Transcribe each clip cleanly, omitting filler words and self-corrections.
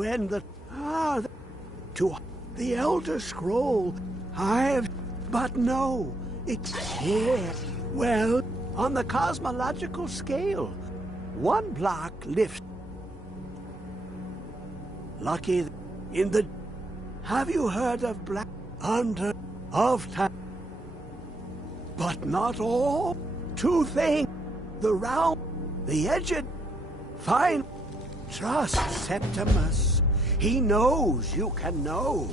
when to the Elder Scroll, but no, it's here. Well, on the cosmological scale, one block lifts. Lucky in the... Have you heard of Black Hunter of Time? But not all. Two things. The round, the edged. Fine. Trust Septimus. He knows you can know.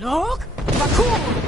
Look! Bakul!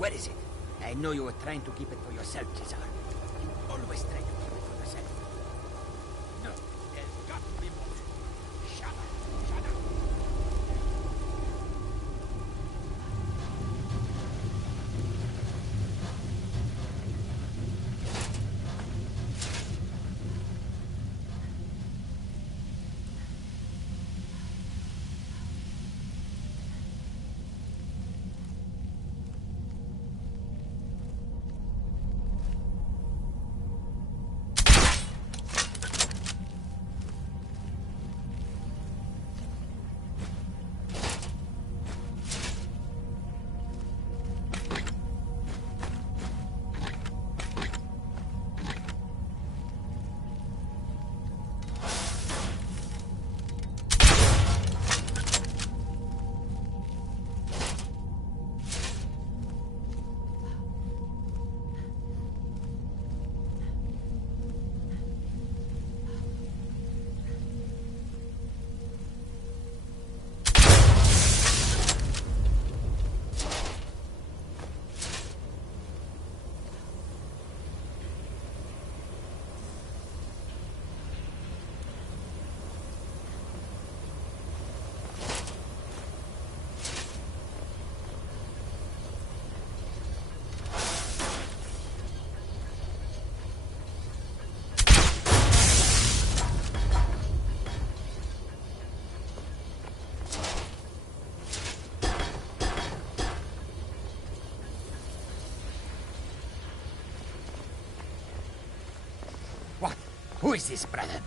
Where is it? I know you were trying to keep it for yourself, Cesar. Always try to keep it for yourself. No, there's got to be more. Shut up, shut up. What? Who is this, brother?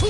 Who?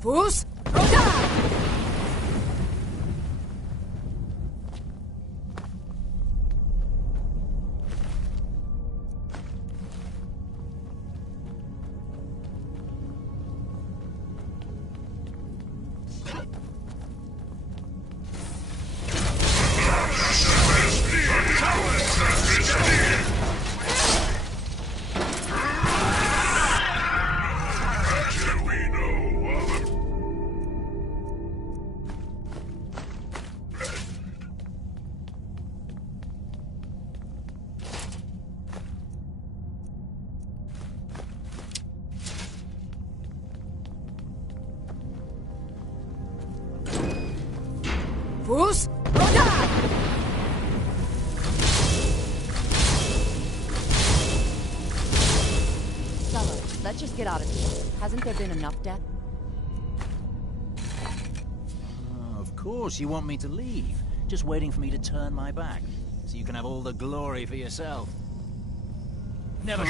Fus, Roda! Fus, Roda! Stella, let's just get out of here. Hasn't there been enough death? Of course you want me to leave. Just waiting for me to turn my back, so you can have all the glory for yourself. Never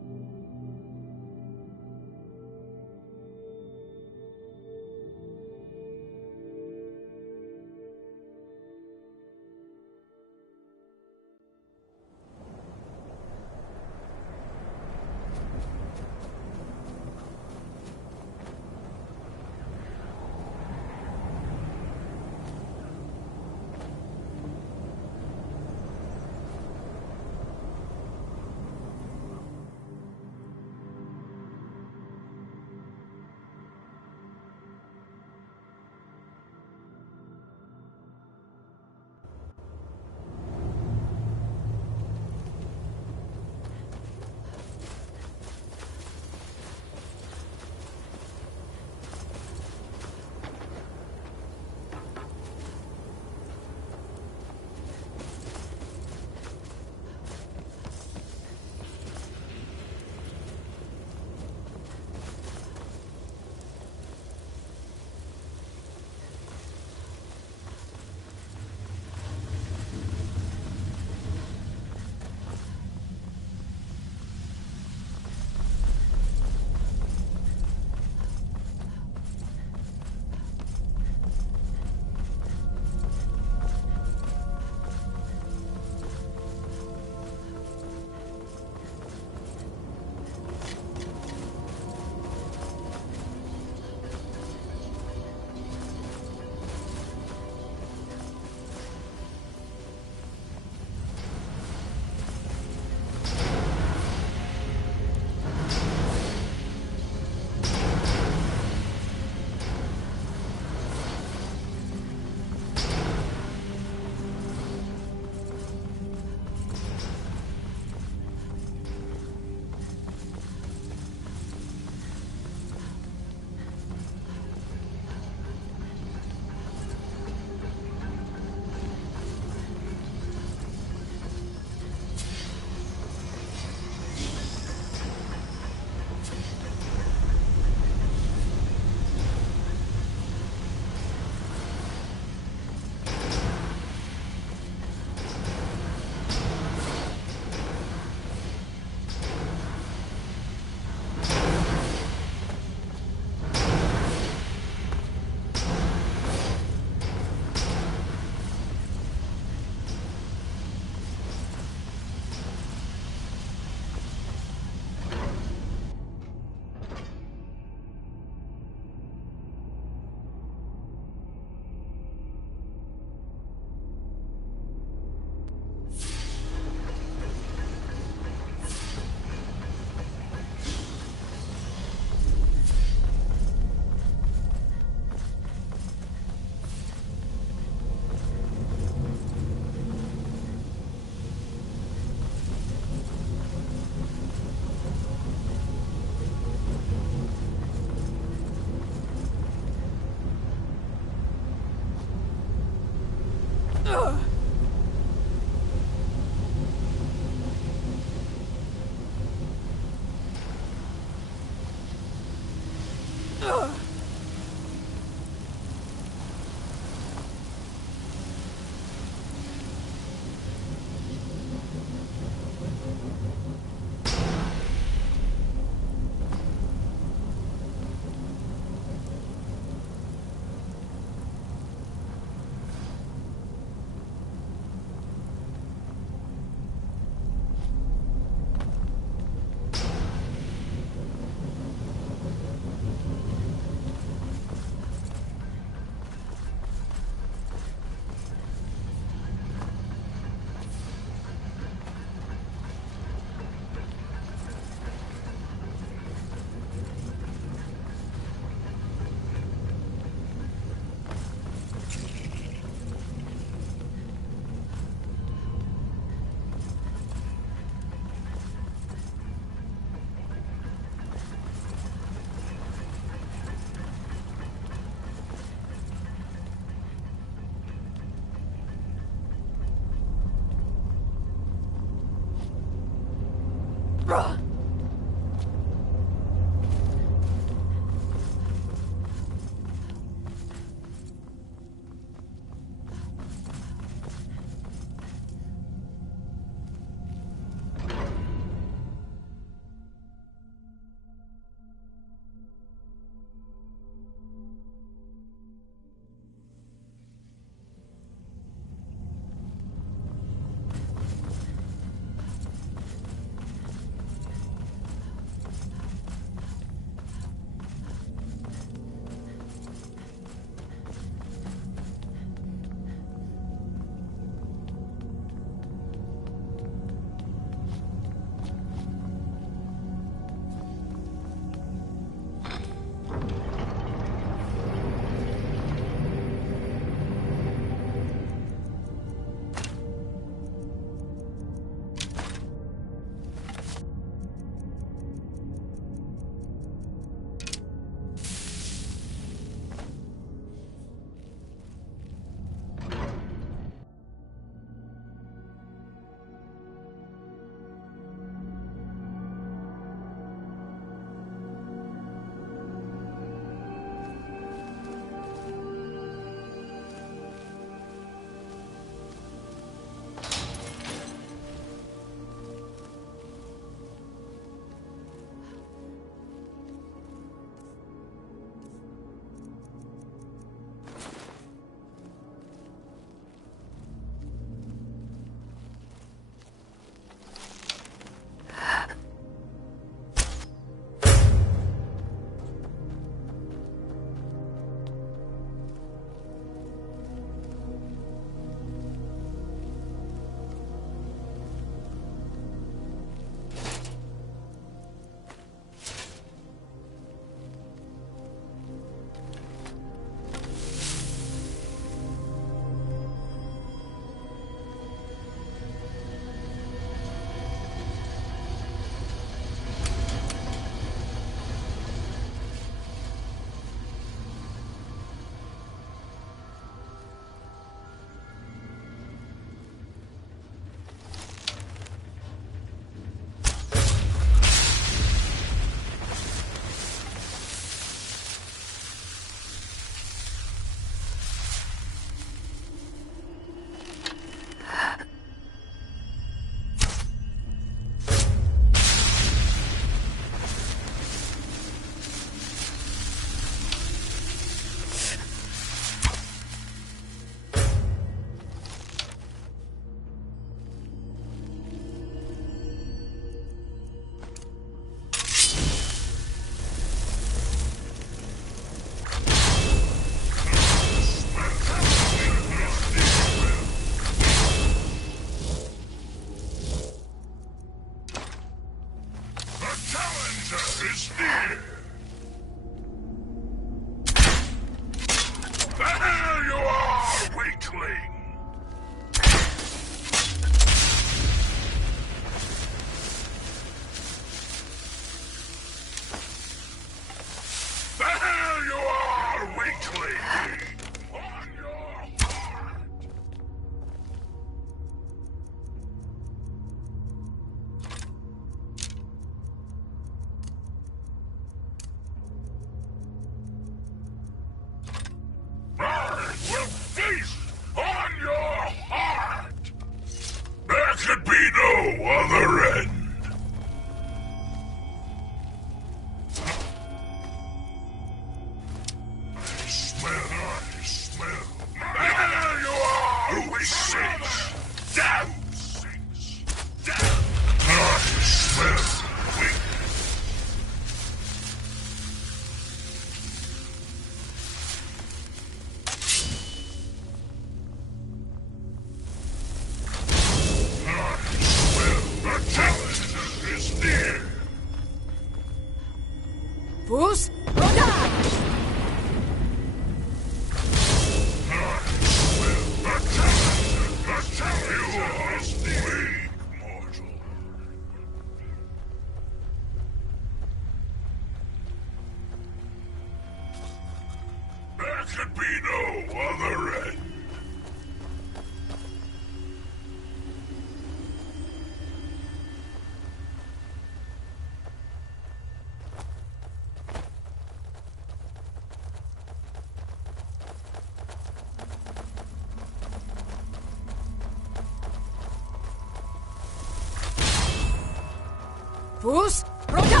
Fus, Roda!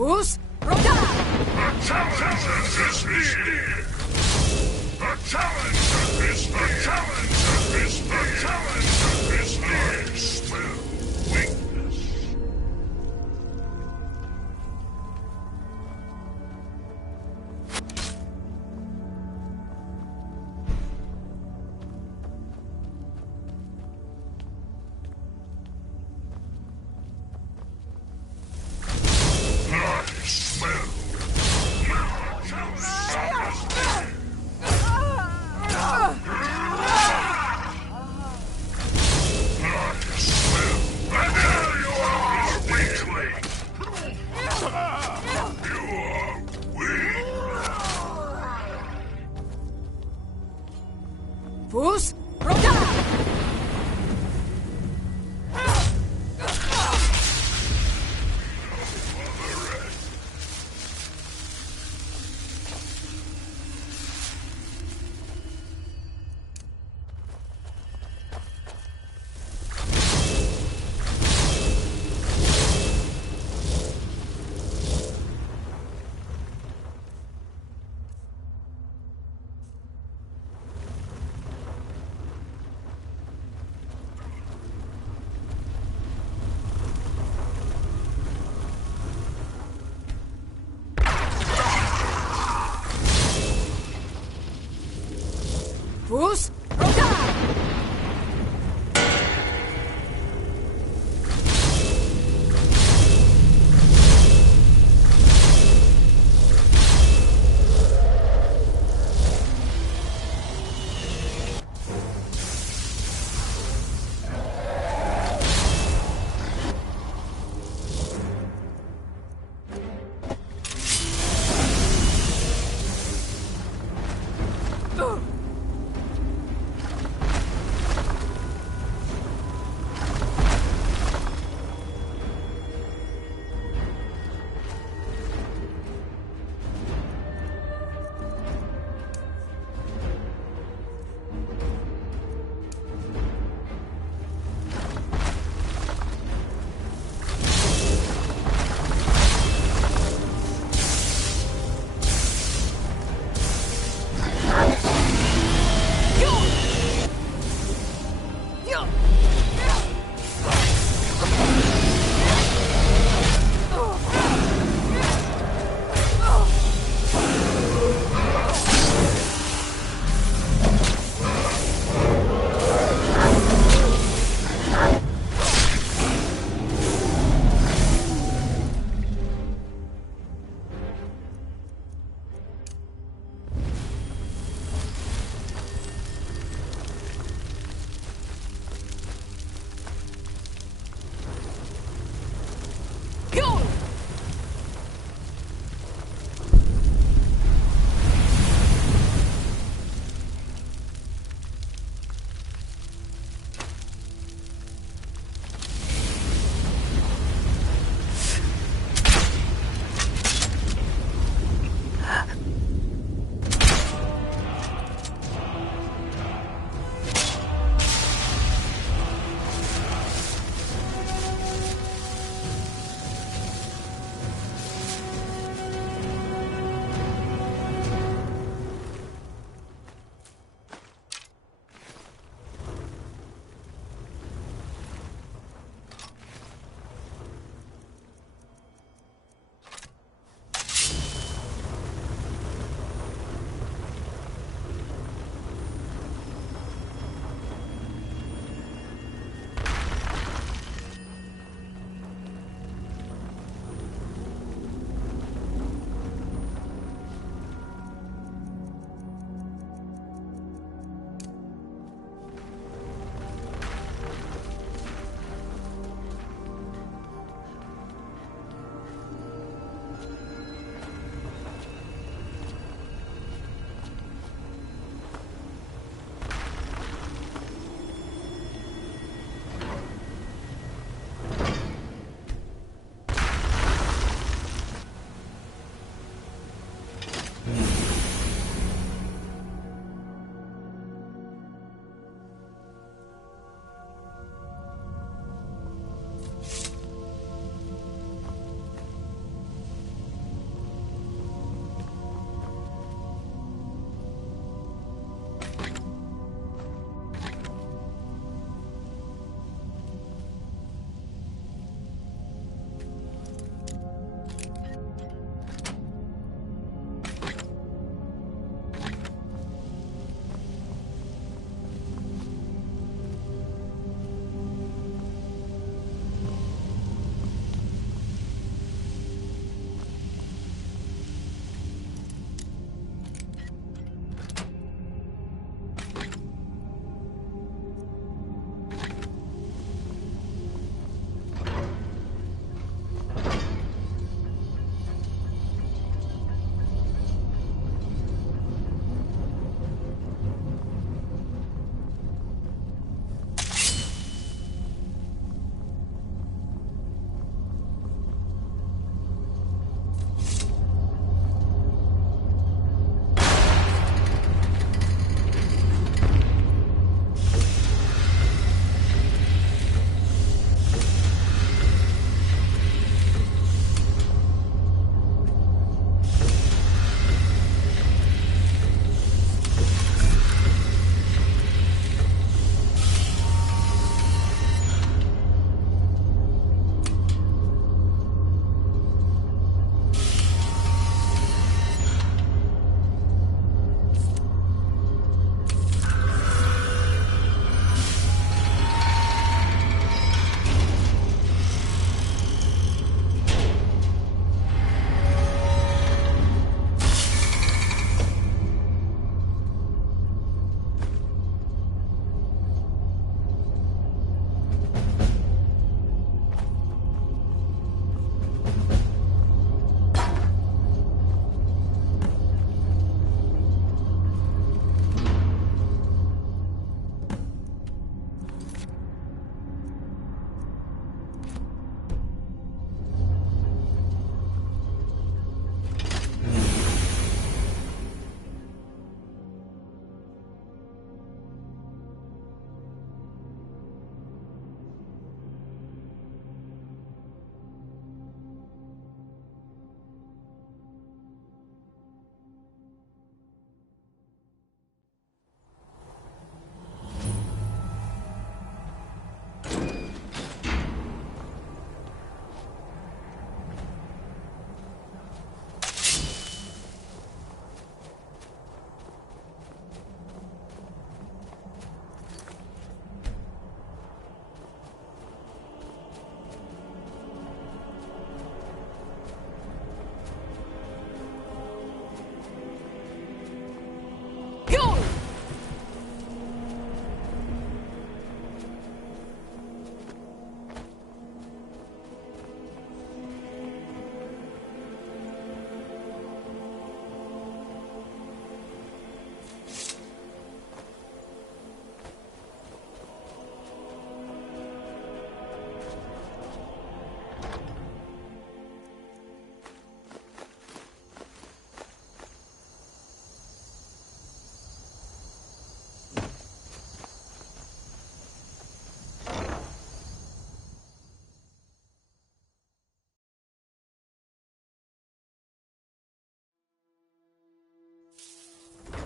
Fus, Roda! A challenger is near! A challenger is near! A challenger is near! A challenger is near! Smell weakness. I smell.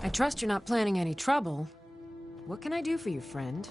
I trust you're not planning any trouble. What can I do for you, friend?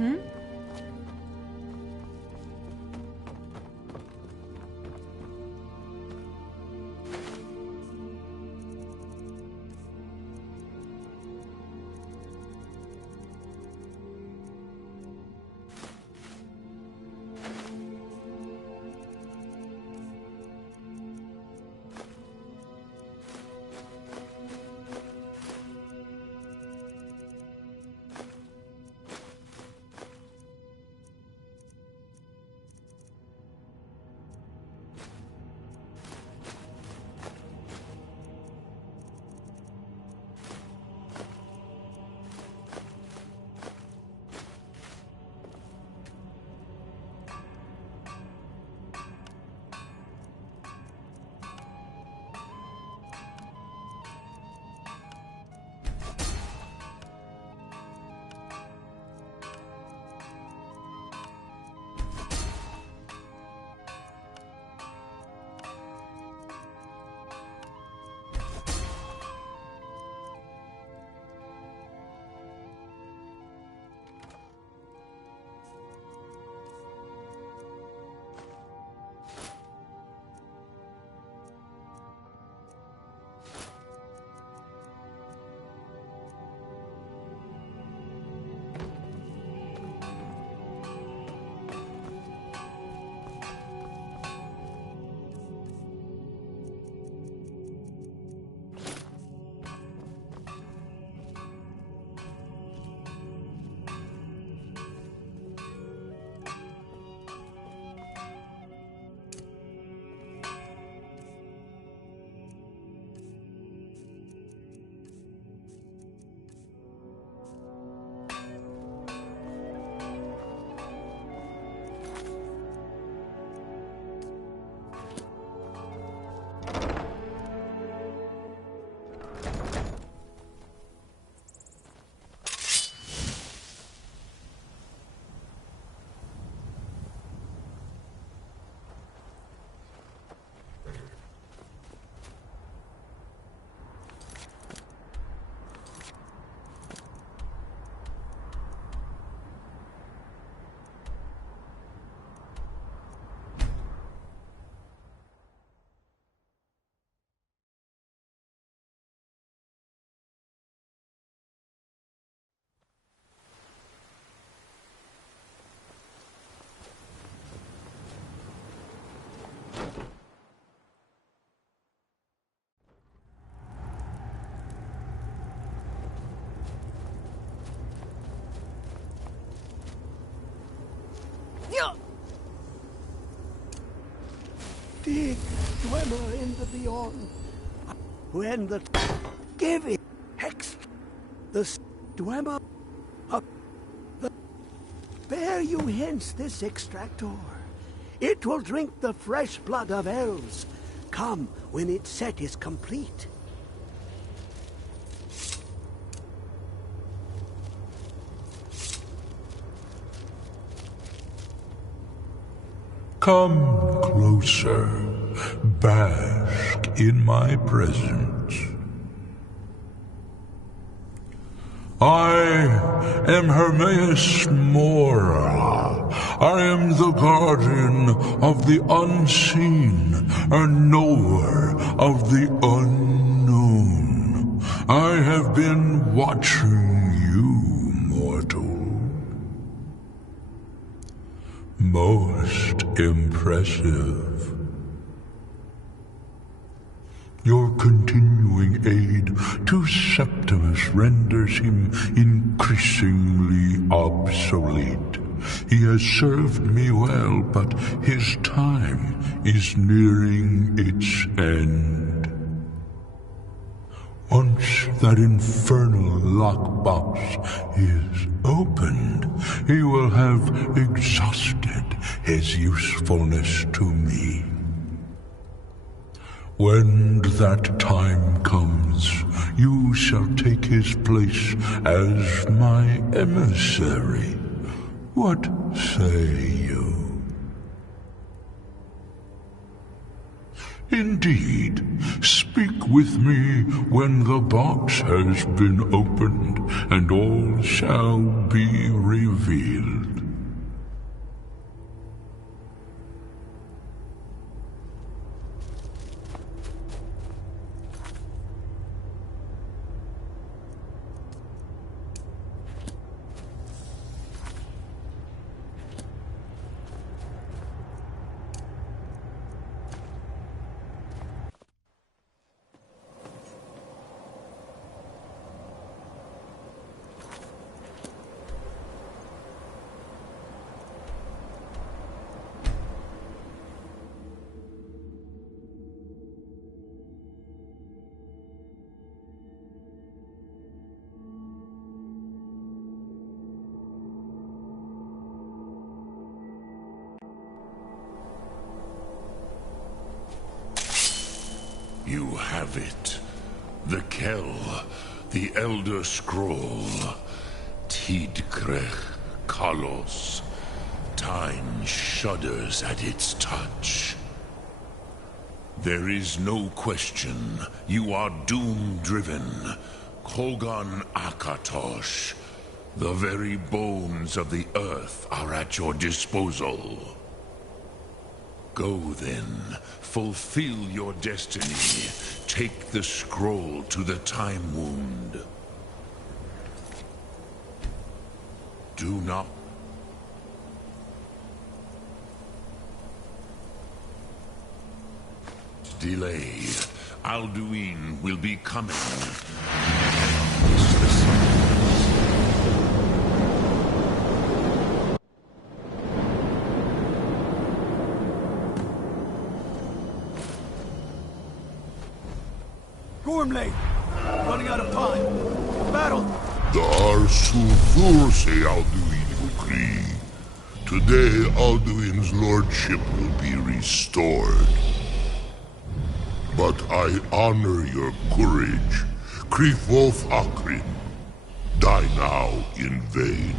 Hmm? Dig, swimmer in the beyond. When the give it hex the swimmer up the bear you hence this extractor. It will drink the fresh blood of elves. Come when its set is complete. Come closer, bask in my presence. I am Hermaeus Mora. I am the guardian of the unseen, a knower of the unknown. I have been watching you, mortal. Most impressive. Your continuing aid to Septimus renders him increasingly obsolete. He has served me well, but his time is nearing its end. Once that infernal lockbox is opened, he will have exhausted his usefulness to me. When that time comes, you shall take his place as my emissary. What say you? Indeed, speak with me when the box has been opened, and all shall be revealed. You have it. The Kell, the Elder Scroll. Tidgrech Kalos. Time shudders at its touch. There is no question. You are doom-driven. Kogan Akatosh. The very bones of the earth are at your disposal. Go then, fulfill your destiny. Take the scroll to the Time Wound. Do not delay. Alduin will be coming. Gormley! Running out of time. Battle! Dar Sulfur say Alduin Ukri. Today, Alduin's lordship will be restored. But I honor your courage. Krifwolf Akrin. Die now in vain.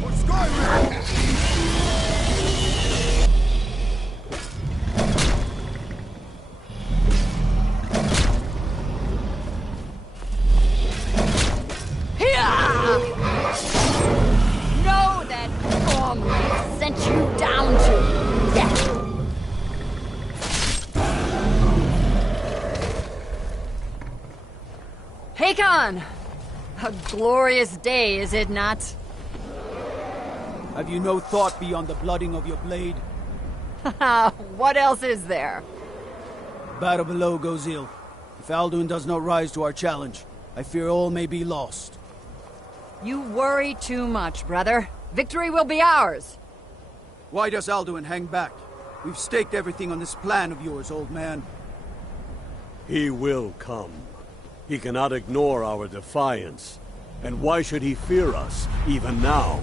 For Skyrim! Know that Gormley sent you down to death. Hakon! A glorious day, is it not? Have you no thought beyond the blooding of your blade? What else is there? Battle below goes ill. If Alduin does not rise to our challenge, I fear all may be lost. You worry too much, brother. Victory will be ours. Why does Alduin hang back? We've staked everything on this plan of yours, old man. He will come. He cannot ignore our defiance. And why should he fear us, even now?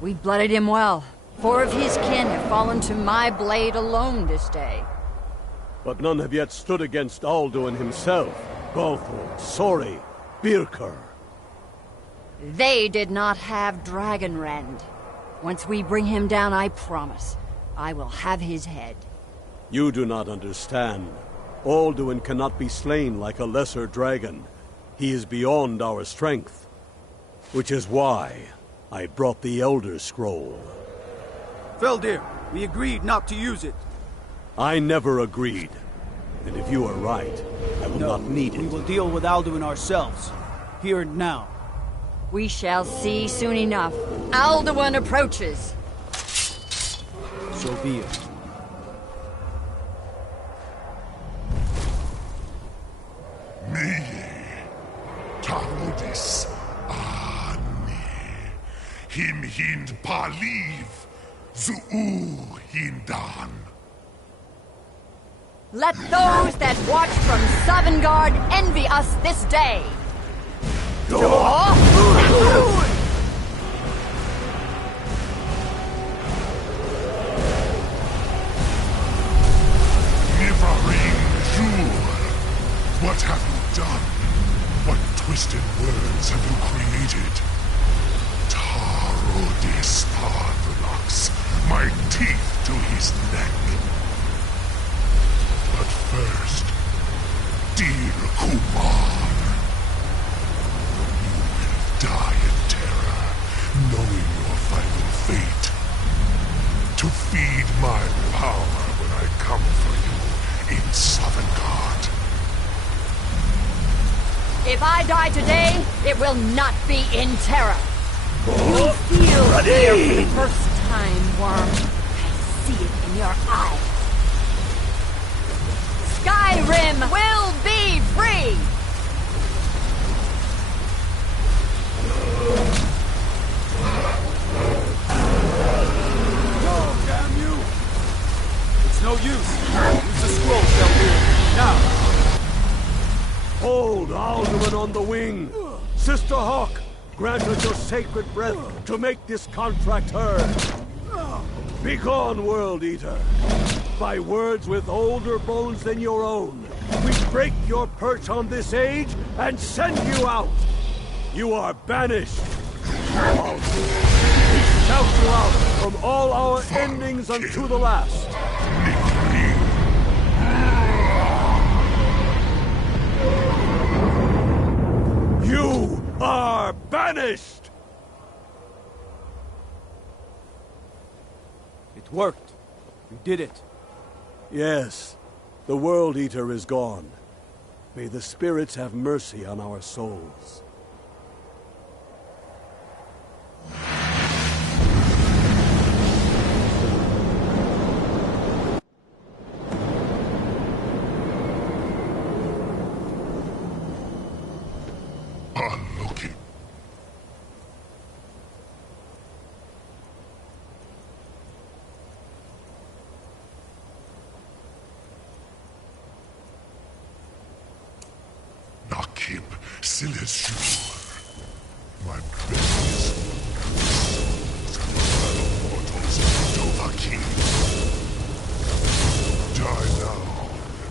We blooded him well. 4 of his kin have fallen to my blade alone this day. But none have yet stood against Alduin himself. Balthor, Sori, Birker. They did not have Dragonrend. Once we bring him down, I promise, I will have his head. You do not understand. Alduin cannot be slain like a lesser dragon. He is beyond our strength. Which is why I brought the Elder Scroll. Feldir, we agreed not to use it. I never agreed. And if you are right, I will not need it. We will deal with Alduin ourselves. Here and now. We shall see soon enough. Alduin approaches. So be it. Tarudis ani him hind paliv zuu hindan. Let those that watch from Sovngarde envy us this day. Nivarin Jur, what have you done? What twisted words have you created? Tarudis Parthenax, my teeth to his neck. But first, dear Kumar, you will die in terror, knowing your final fate. To feed my power when I come for you in Sovngarde. If I die today, it will not be in terror. You feel fear for the first time, Worm. I see it in your eyes. Skyrim will be free! Go, damn you! It's no use. Use the scroll, Feldir. Now! Hold Alduin on the wing! Sister Hawk, grant us your sacred breath to make this contract heard. Begone, World Eater. By words with older bones than your own, we break your perch on this age and send you out. You are banished. Alduin, we shout you out from all our endings unto the last. You are banished! It worked. You did it. Yes, the World Eater is gone. May the spirits have mercy on our souls. Unlucky. Nakib Silesur. My bellies. Mortals Dovahkiin. Die now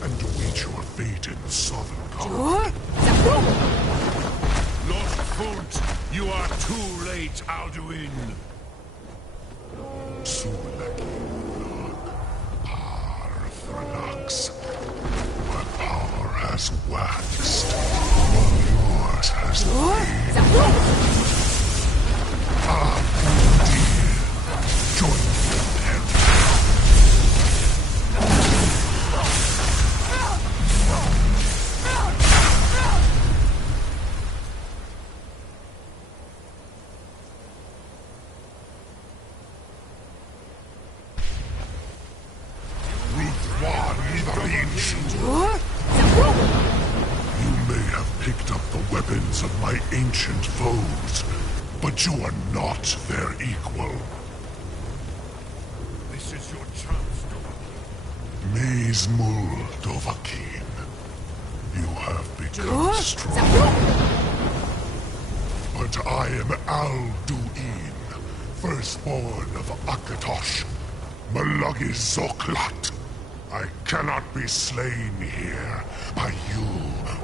and await your fate in Sovngarde. Lost Font, you are too late, Alduin. Sulaki Parthanax. My power has waxed, while yours has waned. Dear, join them. You may have picked up the weapons of my ancient foes, but you are not their equal. This is your chance, Dovahkiin. Maze Mul, Dovahkiin. You have become strong. But I am Alduin, firstborn of Akatosh, Malagi Zoklat. I cannot be slain here by you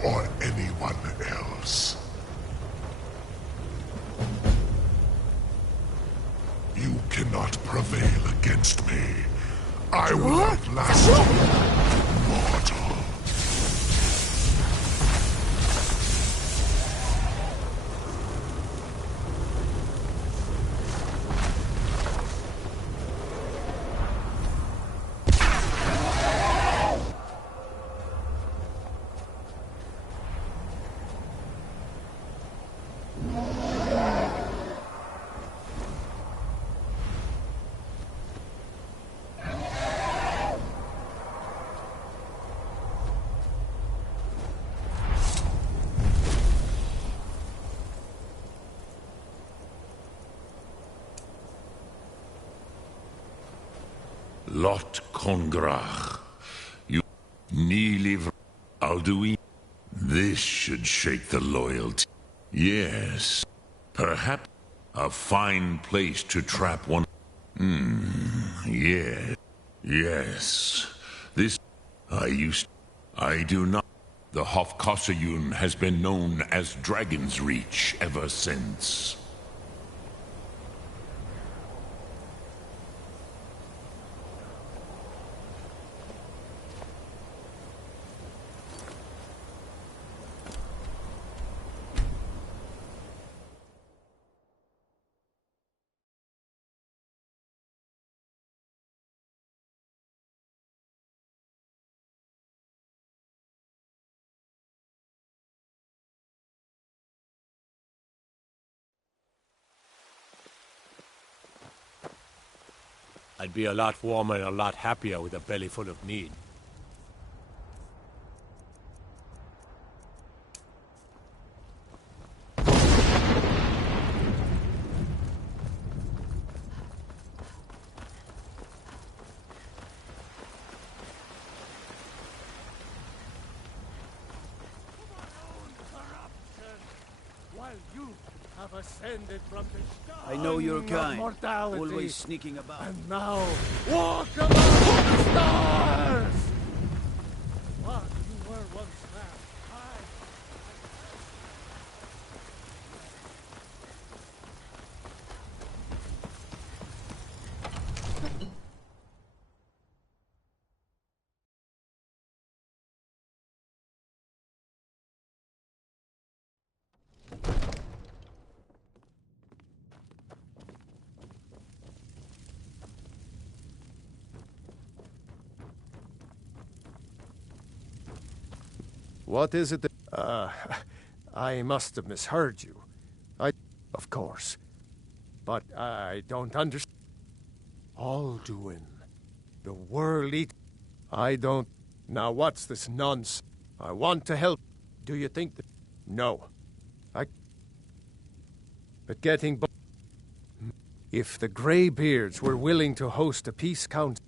or anyone else. You cannot prevail against me. I will outlast you, mortal. Lot Congrach. You Niliv Alduin. This should shake the loyalty. Yes. Perhaps a fine place to trap one. Yes. Yes. This I do not. The Hofkossayun has been known as Dragon's Reach ever since. I'd be a lot warmer and a lot happier with a belly full of meat. While you have ascended from the sky, I know your kind. Mortality. Always sneaking about. And now, walk among the stars! What you were once that, What is it that... I must have misheard you. Of course. But I don't understand. Alduin. The world eat... I don't... Now what's this nonsense? I want to help. Do you think that... No. But getting... If the Greybeards were willing to host a peace council...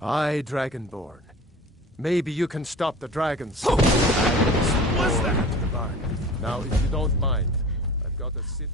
Dragonborn. Maybe you can stop the dragons. What's that? Now, if you don't mind, I've got a city.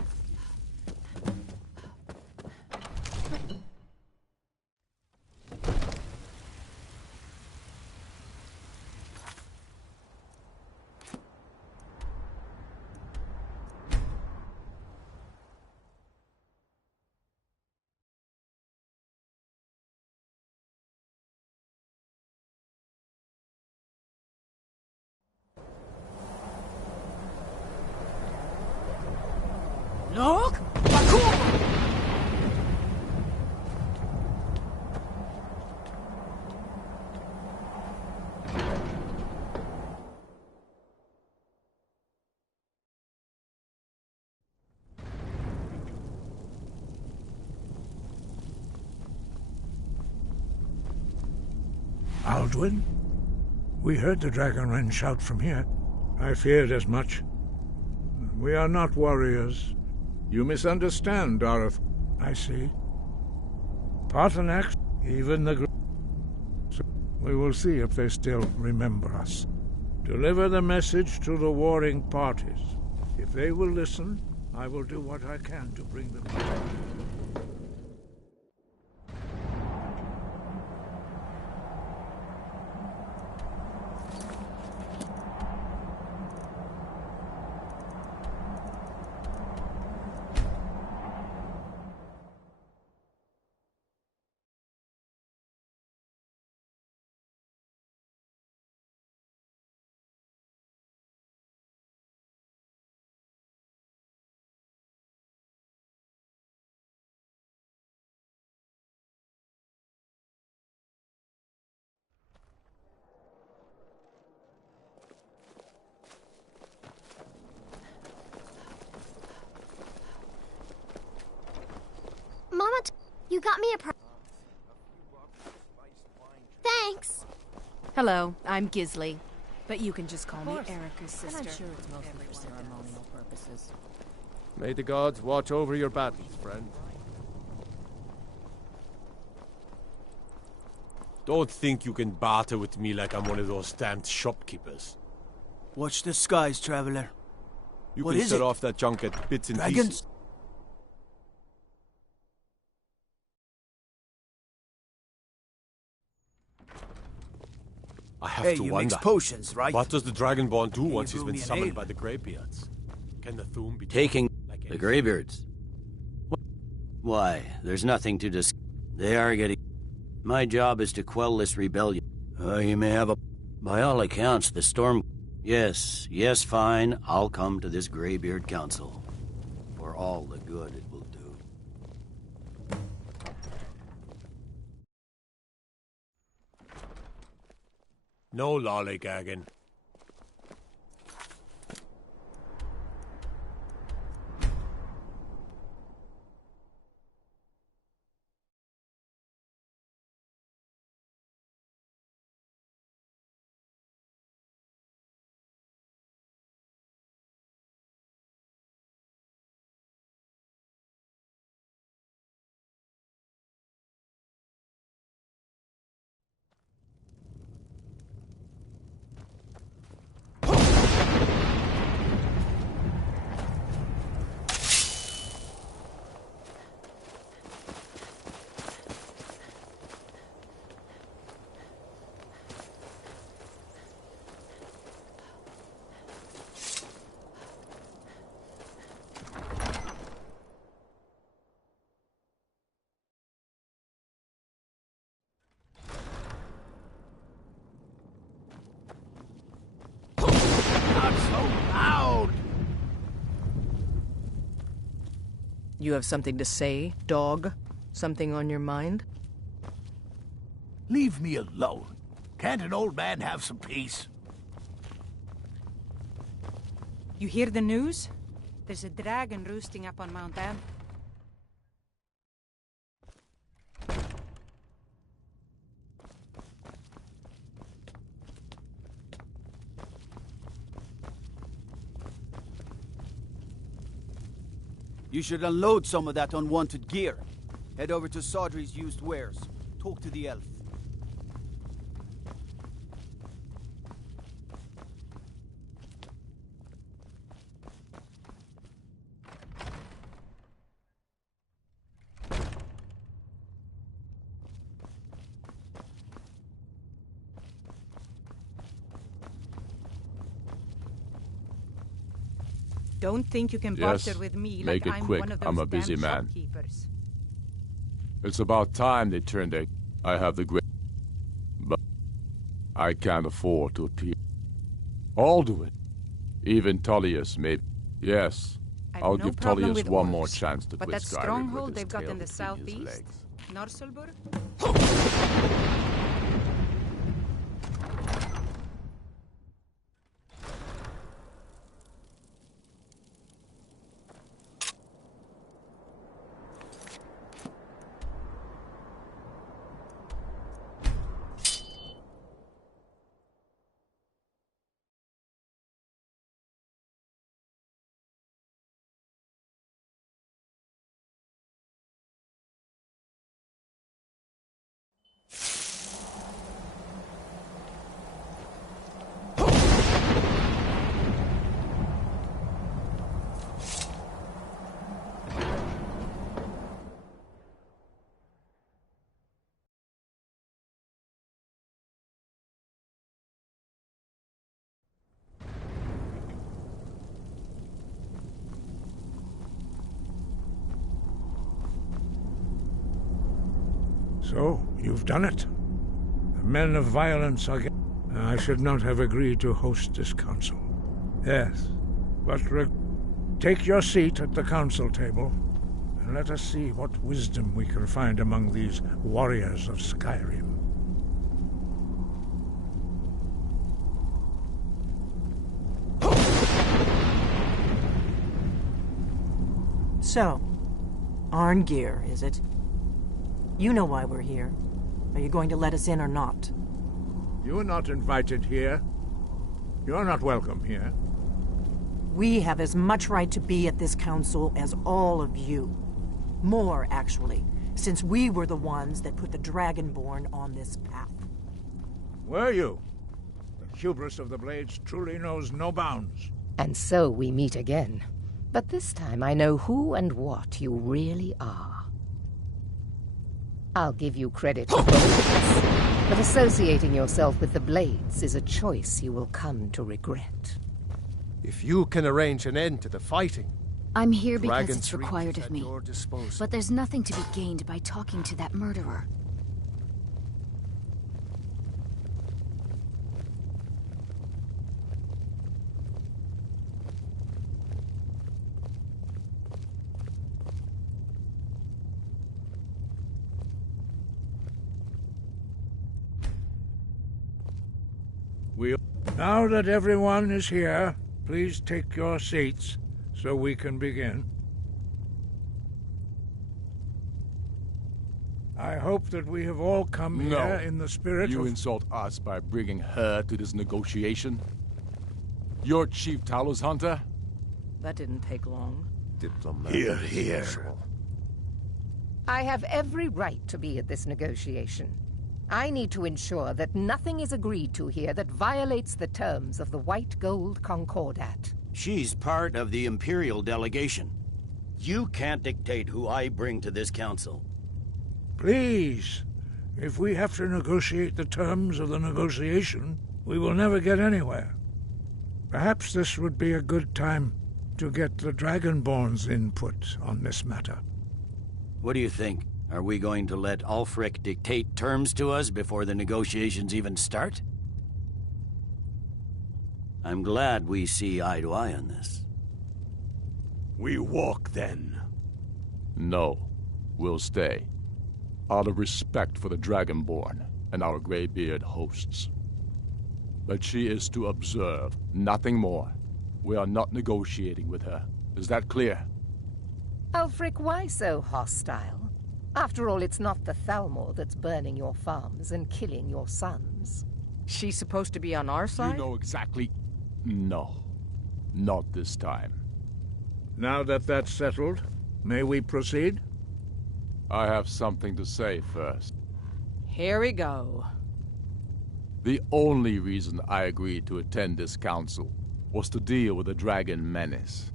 Look! Alduin? We heard the Dragonren shout from here. I feared as much. We are not warriors. You misunderstand, Dareth. I see. Paarthurnax, even the... We will see if they still remember us. Deliver the message to the warring parties. If they will listen, I will do what I can to bring them together. Mama, you got me a Thanks. Hello, I'm Gisli, but you can just call me Erica's And sister. I'm sure it's mostly for ceremonial purposes. May the gods watch over your battles, friend. Don't think you can barter with me like I'm one of those damned shopkeepers. Watch the skies, traveler. You What can is set it? off that junk at bits and Dragons? pieces. I have Hey, to you wonder. mix potions, right? What does the Dragonborn do once he's brew been me an summoned ale. by the Greybeards? Can the Thum be Taking like the anything? Greybeards. Why, there's nothing to discuss. They are getting... My job is to quell this rebellion. You may have a... By all accounts, the storm... Yes, fine. I'll come to this Greybeard Council. For all the good it will do. No lollygagging. You have something to say, dog? Something on your mind? Leave me alone. Can't an old man have some peace? You hear the news? There's a dragon roosting up on Mount Ann. You should unload some of that unwanted gear. Head over to Sawdry's used wares. Talk to the elf. Don't think you can Yes, barter with me make like it I'm quick. one of those I'm a busy damn man. shopkeepers. It's about time they turned a... I have the great... But I can't afford to appear. I'll do it. Even Tullius may... Yes, I've I'll no give problem Tullius with one more orcs, chance to but twist that Skyrim stronghold with his they've got tail in the between his southeast, legs. Norselbur? So, you've done it. The men of violence are... I should not have agreed to host this council. Yes, but take your seat at the council table, and let us see what wisdom we can find among these warriors of Skyrim. So, Arngeir, is it? You know why we're here. Are you going to let us in or not? You are not invited here. You are not welcome here. We have as much right to be at this council as all of you. More, actually. since we were the ones that put the Dragonborn on this path. Were you? The hubris of the Blades truly knows no bounds. And so we meet again. But this time I know who and what you really are. I'll give you credit for boldness, but associating yourself with the Blades is a choice you will come to regret. If you can arrange an end to the fighting... I'm here because Dragon's it's Reach required is of at me. your disposal. But there's nothing to be gained by talking to that murderer. Now that everyone is here, please take your seats so we can begin. I hope that we have all come here in the spirit You of... insult us by bringing her to this negotiation? You're Chief Talos Hunter? That didn't take long. Hear, hear. I have every right to be at this negotiation. I need to ensure that nothing is agreed to here that violates the terms of the White Gold Concordat. She's part of the Imperial delegation. You can't dictate who I bring to this council. Please, if we have to negotiate the terms of the negotiation, we will never get anywhere. Perhaps this would be a good time to get the Dragonborn's input on this matter. What do you think? Are we going to let Ulfric dictate terms to us before the negotiations even start? I'm glad we see eye to eye on this. We walk, then. No. We'll stay. Out of respect for the Dragonborn and our Greybeard hosts. But she is to observe, nothing more. We are not negotiating with her. Is that clear? Ulfric, why so hostile? After all, it's not the Thalmor that's burning your farms and killing your sons. She's supposed to be on our side? You know exactly... No. Not this time. Now that that's settled, may we proceed? I have something to say first. Here we go. The only reason I agreed to attend this council was to deal with the dragon menace.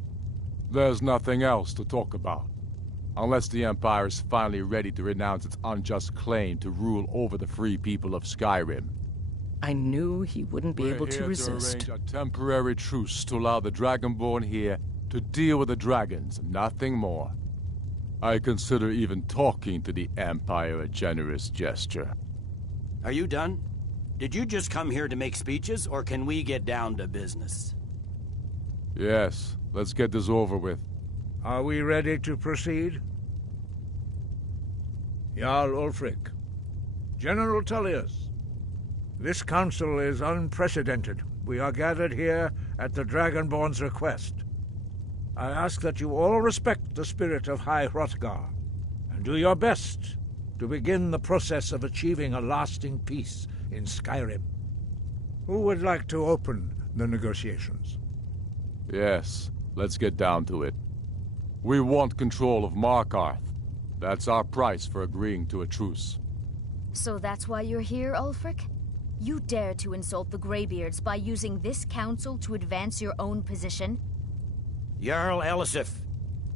There's nothing else to talk about. Unless the Empire is finally ready to renounce its unjust claim to rule over the free people of Skyrim. I knew he wouldn't be able to resist. We're here to arrange a temporary truce to allow the Dragonborn here to deal with the dragons, nothing more. I consider even talking to the Empire a generous gesture. Are you done? Did you just come here to make speeches, or can we get down to business? Yes, let's get this over with. Are we ready to proceed? Jarl Ulfric. General Tullius. This council is unprecedented. We are gathered here at the Dragonborn's request. I ask that you all respect the spirit of High Hrothgar, and do your best to begin the process of achieving a lasting peace in Skyrim. Who would like to open the negotiations? Yes, let's get down to it. We want control of Markarth. That's our price for agreeing to a truce. So that's why you're here, Ulfric? You dare to insult the Greybeards by using this council to advance your own position? Jarl Elisif.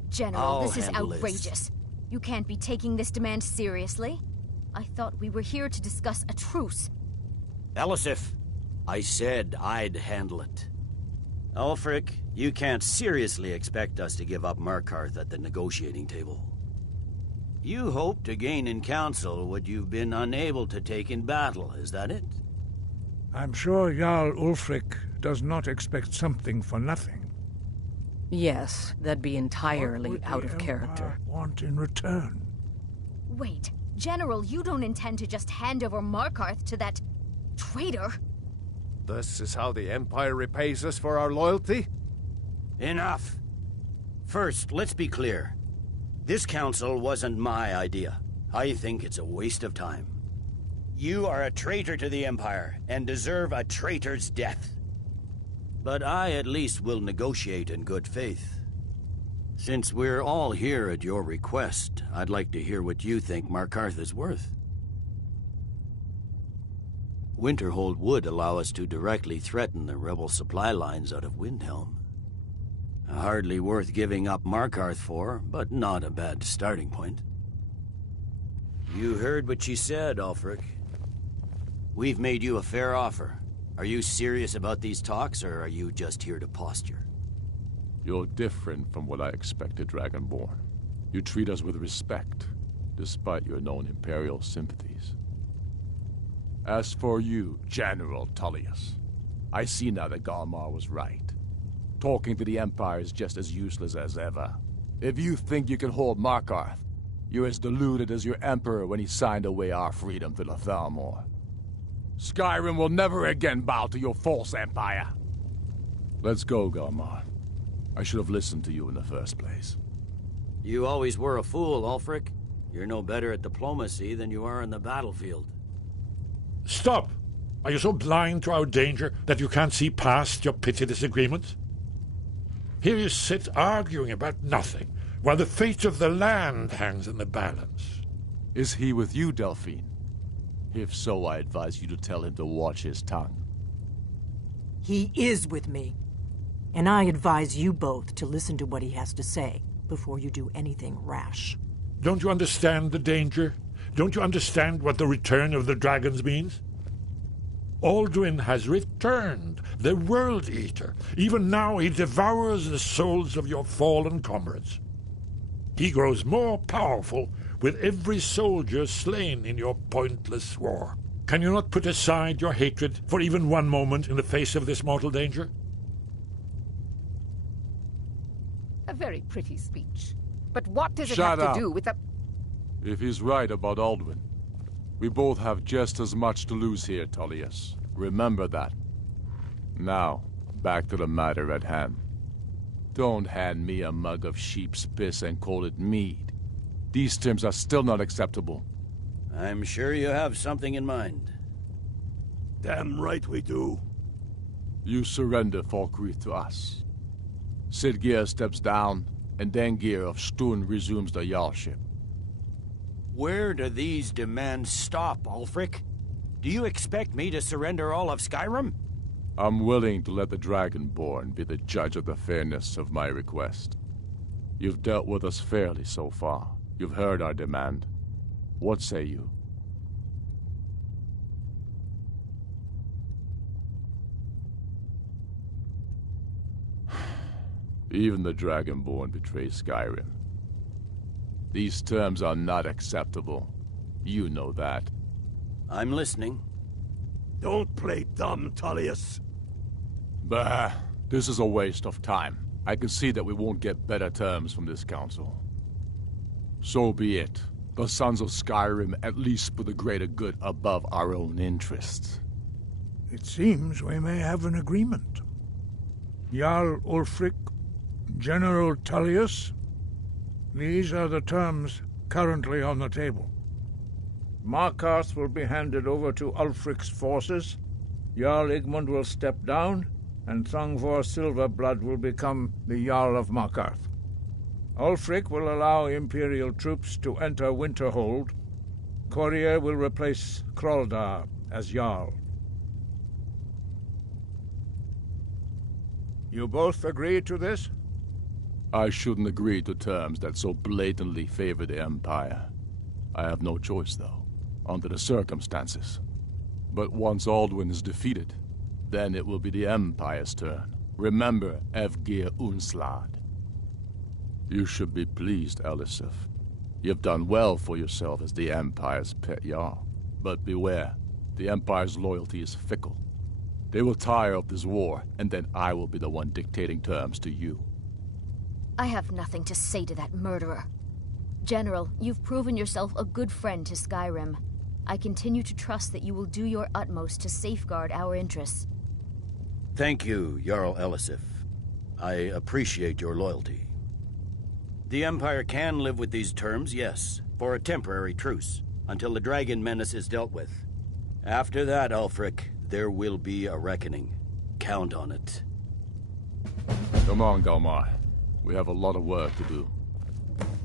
General, this is outrageous. You can't be taking this demand seriously. I thought we were here to discuss a truce. Elisif, I said I'd handle it. Ulfric, you can't seriously expect us to give up Markarth at the negotiating table. You hope to gain in council what you've been unable to take in battle, is that it? I'm sure Jarl Ulfric does not expect something for nothing. Yes, that'd be entirely out of character. Want in return? Wait, General, you don't intend to just hand over Markarth to that traitor? This is how the Empire repays us for our loyalty? Enough. First, let's be clear. This council wasn't my idea. I think it's a waste of time. You are a traitor to the Empire, and deserve a traitor's death. But I at least will negotiate in good faith. Since we're all here at your request, I'd like to hear what you think Markarth is worth. Winterhold would allow us to directly threaten the rebel supply lines out of Windhelm. Hardly worth giving up Markarth for, but not a bad starting point. You heard what she said, Ulfric. We've made you a fair offer. Are you serious about these talks, or are you just here to posture? You're different from what I expected, Dragonborn. You treat us with respect, despite your known Imperial sympathies. As for you, General Tullius, I see now that Galmar was right. Talking to the Empire is just as useless as ever. If you think you can hold Markarth, you're as deluded as your Emperor when he signed away our freedom to the Thalmor. Skyrim will never again bow to your false empire. Let's go, Galmar. I should have listened to you in the first place. You always were a fool, Ulfric. You're no better at diplomacy than you are in the battlefield. Stop! Are you so blind to our danger that you can't see past your petty disagreements? Here you sit arguing about nothing, while the fate of the land hangs in the balance. Is he with you, Delphine? If so, I advise you to tell him to watch his tongue. He is with me. And I advise you both to listen to what he has to say before you do anything rash. Don't you understand the danger? Don't you understand what the return of the dragons means? Alduin has returned, the World Eater. Even now he devours the souls of your fallen comrades. He grows more powerful with every soldier slain in your pointless war. Can you not put aside your hatred for even one moment in the face of this mortal danger? A very pretty speech. But what does it Shut have up. to do with the... If he's right about Alduin, we both have just as much to lose here, Tullius. Remember that. Now, back to the matter at hand. Don't hand me a mug of sheep's piss and call it mead. These terms are still not acceptable. I'm sure you have something in mind. Damn right we do. You surrender Falkreath to us. Sidgeir steps down, and Dengir of Stun resumes the Jarlship. Where do these demands stop, Ulfric? Do you expect me to surrender all of Skyrim? I'm willing to let the Dragonborn be the judge of the fairness of my request. You've dealt with us fairly so far. You've heard our demand. What say you? Even the Dragonborn betray Skyrim. These terms are not acceptable. You know that. I'm listening. Don't play dumb, Tullius. Bah, this is a waste of time. I can see that we won't get better terms from this council. So be it. The Sons of Skyrim at least put the greater good above our own interests. It seems we may have an agreement. Jarl Ulfric, General Tullius, these are the terms currently on the table. Markarth will be handed over to Ulfric's forces, Jarl Igmund will step down, and Thongvor Silverblood will become the Jarl of Markarth. Ulfric will allow Imperial troops to enter Winterhold. Courier will replace Kraldar as Jarl. You both agree to this? I shouldn't agree to terms that so blatantly favor the Empire. I have no choice, though, under the circumstances. But once Alduin is defeated, then it will be the Empire's turn. Remember Evgir Unslad. You should be pleased, Elisif. You've done well for yourself as the Empire's pet Jarl. But beware, the Empire's loyalty is fickle. They will tire of this war, and then I will be the one dictating terms to you. I have nothing to say to that murderer. General, you've proven yourself a good friend to Skyrim. I continue to trust that you will do your utmost to safeguard our interests. Thank you, Jarl Elisif. I appreciate your loyalty. The Empire can live with these terms, yes, for a temporary truce, until the dragon menace is dealt with. After that, Ulfric, there will be a reckoning. Count on it. Come on, Galmar. We have a lot of work to do.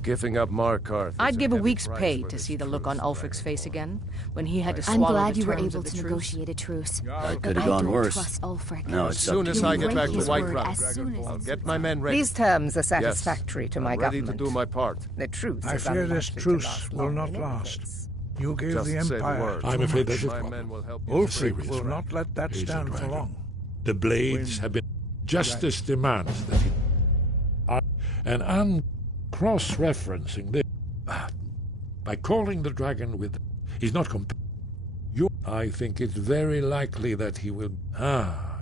Giving up Markarth. I'd give a week's pay to see the look on Ulfric's face again when he had to swallow I'm glad the you were terms able of the to truce. negotiate a truce. That could have gone worse. Trust Ulfric. Now it's As soon as I get back to Whiterun, I'll get my men ready. These terms are satisfactory to my I'm ready government. to do my part. The truce I is fear this unlikely to truce last will long not in any last. case. You gave Just the say the Empire word. too I'm afraid much. there's a My problem. men will help you. Ulfric will not let that stand for long. The blades have been... Justice demands that he... And I'm cross-referencing this. By calling the dragon with... He's not I think it's very likely that he will...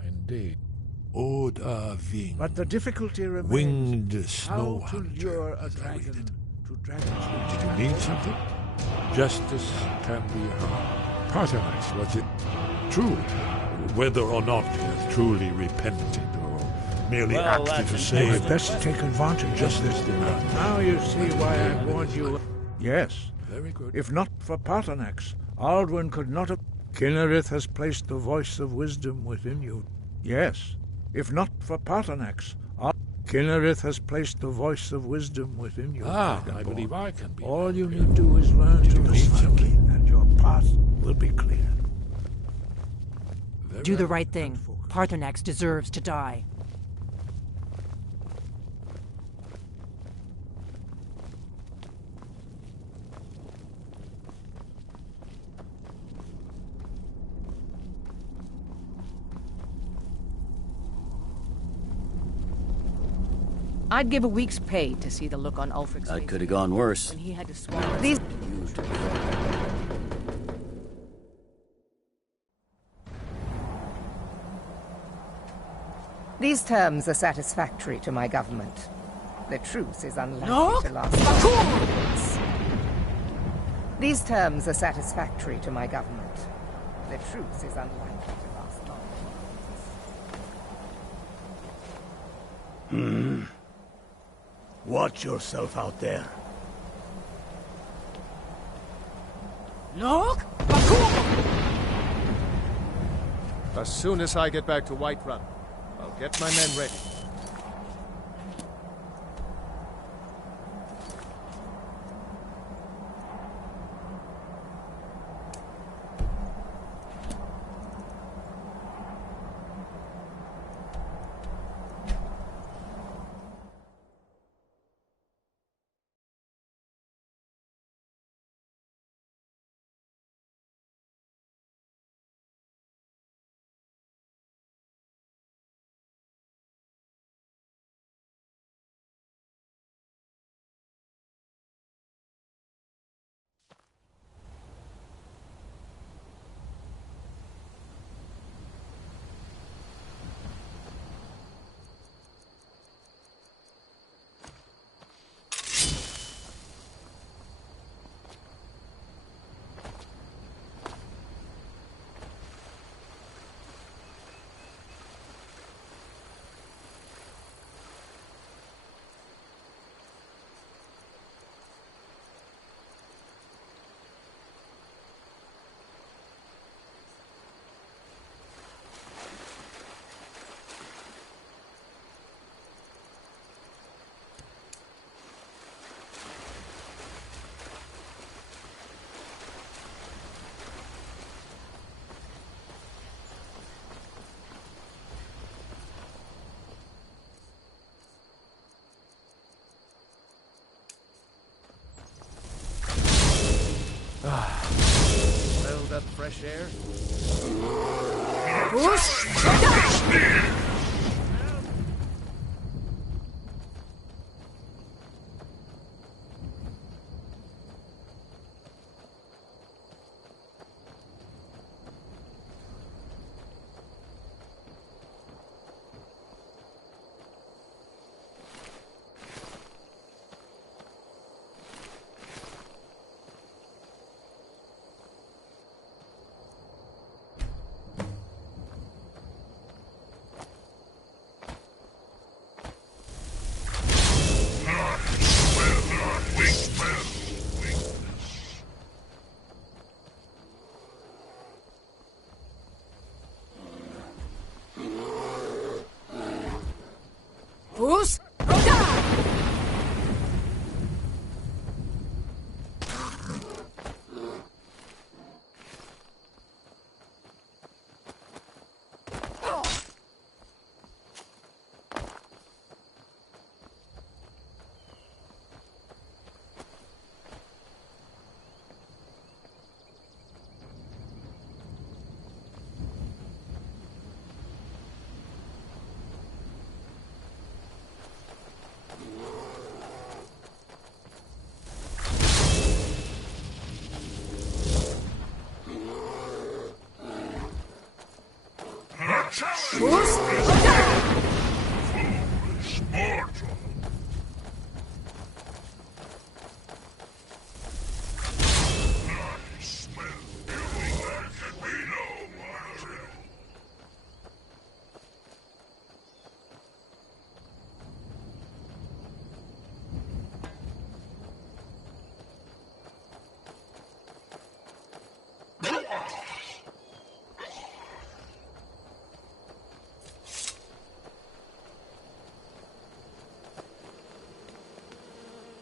indeed. Oda-Ving. But the difficulty remains Winged snow how to hunter, lure a as I read dragon it. to Dragon's Did you need something? Justice can be heard. Paternax, was it true? Whether or not he has truly repented or merely acted to save... I'd best take advantage of this demand. Now you see why I warned you. Yes. Very good. If not for Paternax, Alduin could not have... Kinnerith has placed the voice of wisdom within you. Yes. If not for Paternax, Kinnerith has placed the voice of wisdom within you. I believe I can be. All you need do is learn to listen, and your path will be clear. Do the right thing. Paternax deserves to die. I'd give a week's pay to see the look on Ulfric's face. That could have gone worse. When he had to swallow These... These terms are satisfactory to my government. The truce is unlikely to last long. These terms are satisfactory to my government. The truce is unlikely to last long. Watch yourself out there. Look! As soon as I get back to Whiterun, I'll get my men ready. Smell that fresh air?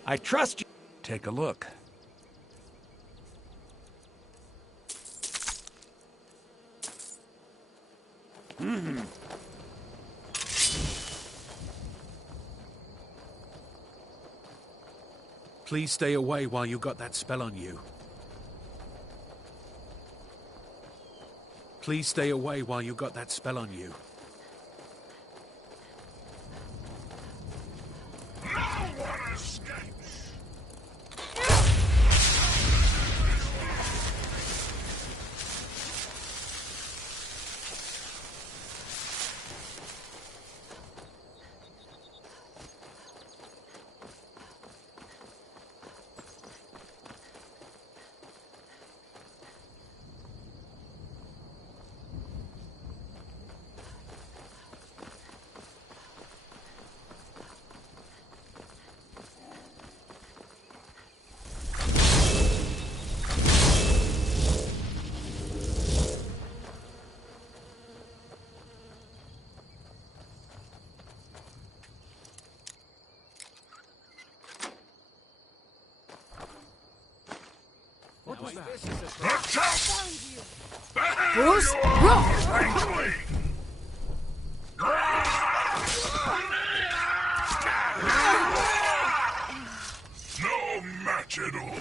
I trust you. Take a look. Please stay away while you got that spell on you. Please stay away while you got that spell on you. No one escapes! What was that? Bruce? No match at all.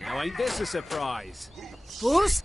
Now ain't this a surprise? Bruce?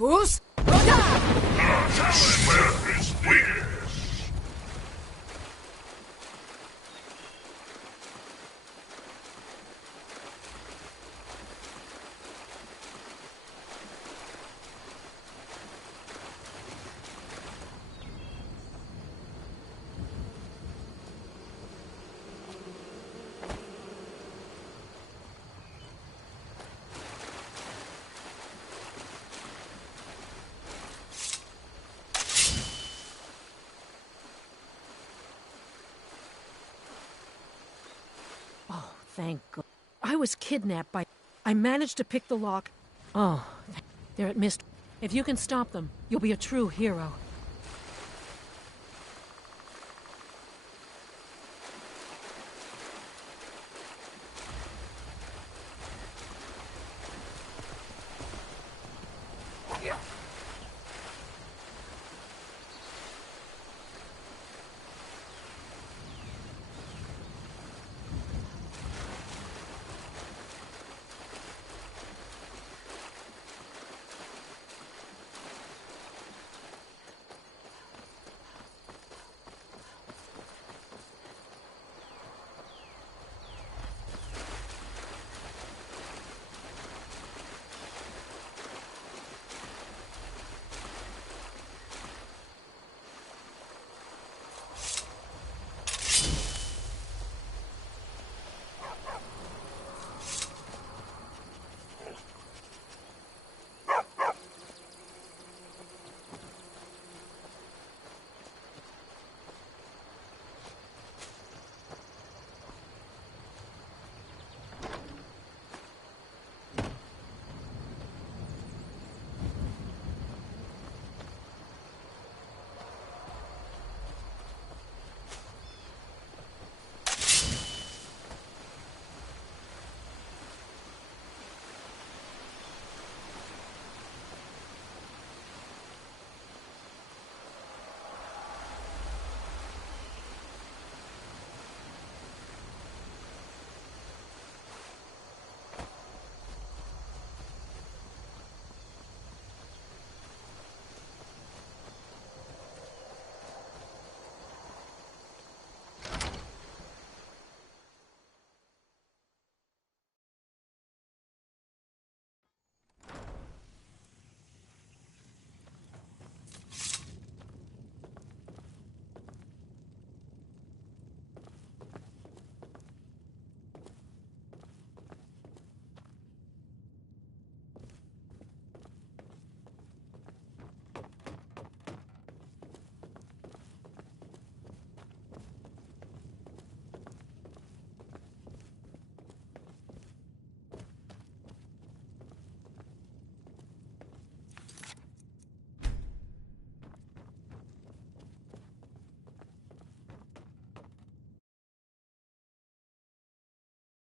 Fus! The smell is weird. Thank God. I was kidnapped by... I managed to pick the lock. Oh, they're at Mist. If you can stop them, you'll be a true hero.